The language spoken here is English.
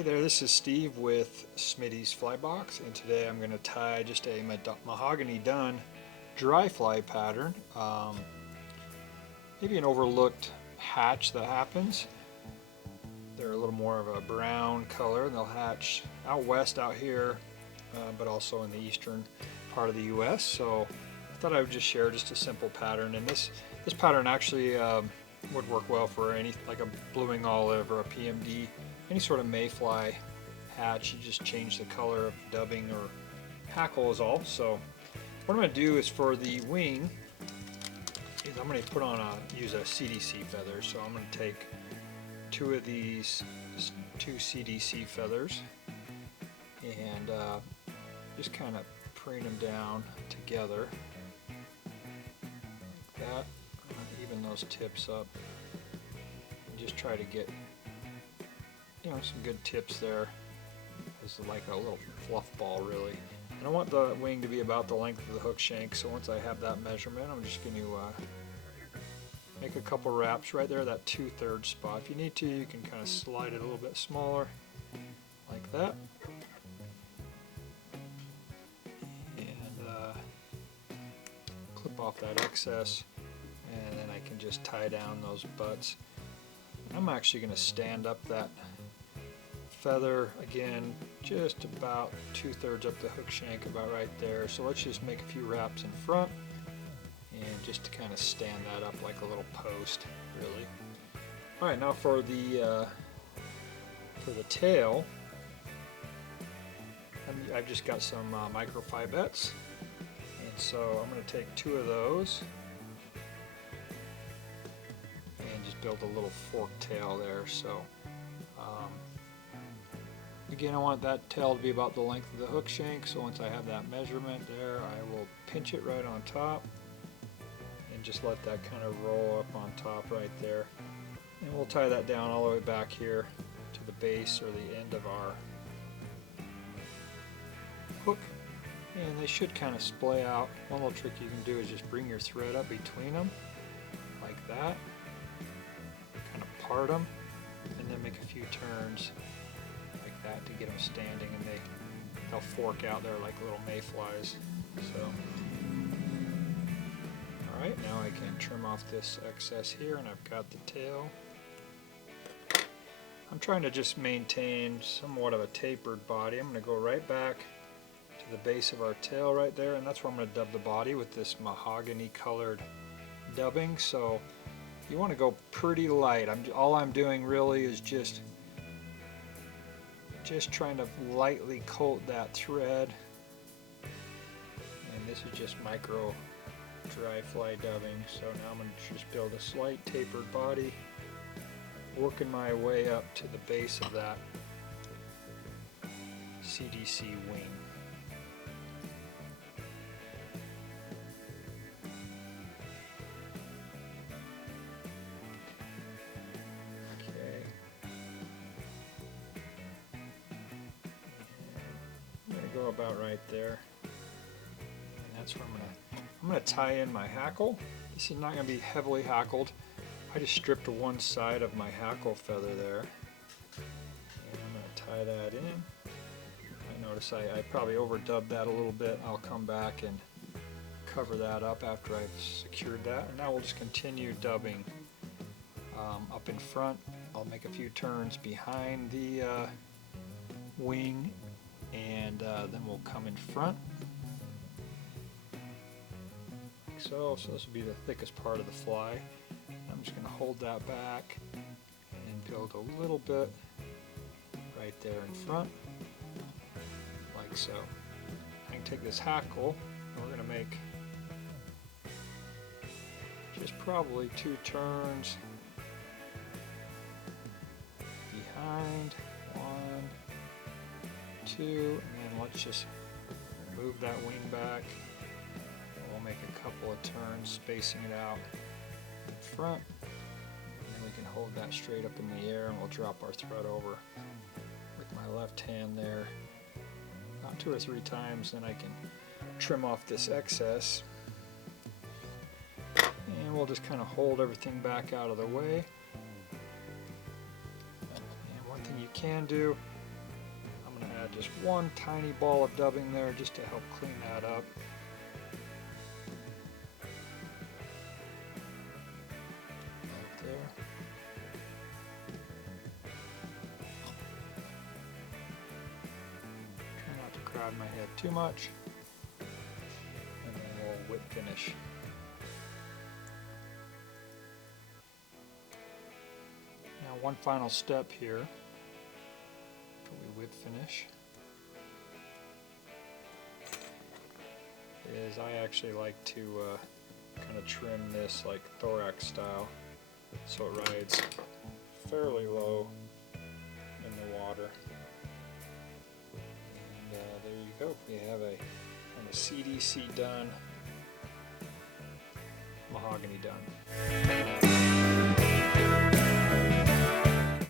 Hey there, this is Steve with Smitty's Fly Box, and today I'm going to tie just a Mahogany Dun dry fly pattern. Maybe an overlooked hatch that happens. They're a little more of a brown color, and they'll hatch out west out here, but also in the eastern part of the US. So I thought I would just share just a simple pattern, and this pattern actually would work well for any, like a blueing olive or a PMD, any sort of mayfly hatch. You just change the color of dubbing or hackle is all. So what I'm going to do is for the wing is I'm going to put on use a CDC feather. So I'm going to take two of these, two CDC feathers, and just kind of preen them down together like that. Even those tips up, and just try to get, you know, some good tips there. It's like a little fluff ball, really. And I want the wing to be about the length of the hook shank, so once I have that measurement, I'm just going to make a couple wraps right there, that 2/3 spot. If you need to, you can kind of slide it a little bit smaller, like that. And clip off that excess, and then I can just tie down those butts. I'm actually going to stand up that feather again, just about 2/3 up the hook shank, about right there. So let's just make a few wraps in front, and just to kind of stand that up like a little post, really. All right, now for the tail, I've just got some microphybettes, and so I'm going to take two of those and just build a little fork tail there. So again, I want that tail to be about the length of the hook shank, so once I have that measurement there, I will pinch it right on top and just let that kind of roll up on top right there. And we'll tie that down all the way back here to the base or the end of our hook. And they should kind of splay out. One little trick you can do is just bring your thread up between them, like that. Kind of part them, and then make a few turns like that to get them standing, and they'll fork out there like little mayflies. So, all right, now I can trim off this excess here, and I've got the tail. I'm trying to just maintain somewhat of a tapered body. I'm going to go right back to the base of our tail right there, and that's where I'm going to dub the body with this mahogany colored dubbing. So you want to go pretty light. All I'm doing really is just trying to lightly coat that thread, and this is just micro dry fly dubbing. So now I'm going to just build a slight tapered body, working my way up to the base of that CDC wing. Go about right there, and that's where I'm gonna tie in my hackle. This is not gonna be heavily hackled. I just stripped one side of my hackle feather there, and I'm gonna tie that in. I notice I probably overdubbed that a little bit. I'll come back and cover that up after I've secured that, and now we'll just continue dubbing up in front. I'll make a few turns behind the wing, and then we'll come in front like so. So this will be the thickest part of the fly. I'm just going to hold that back and build a little bit right there in front, like so. I can take this hackle, and we're going to make just probably 2 turns behind, 1, 2, and then let's just move that wing back, and we'll make a couple of turns spacing it out in front, and then we can hold that straight up in the air, and we'll drop our thread over with my left hand there about 2 or 3 times. Then I can trim off this excess, and we'll just kind of hold everything back out of the way. And one thing you can do I'm going to add just one tiny ball of dubbing there just to help clean that up. Right there. Try not to crowd my head too much. And then we'll whip finish. Now one final step here before we whip finish is I actually like to kind of trim this like thorax style so it rides fairly low in the water. And there you go. We have a kind of CDC done Mahogany Dun.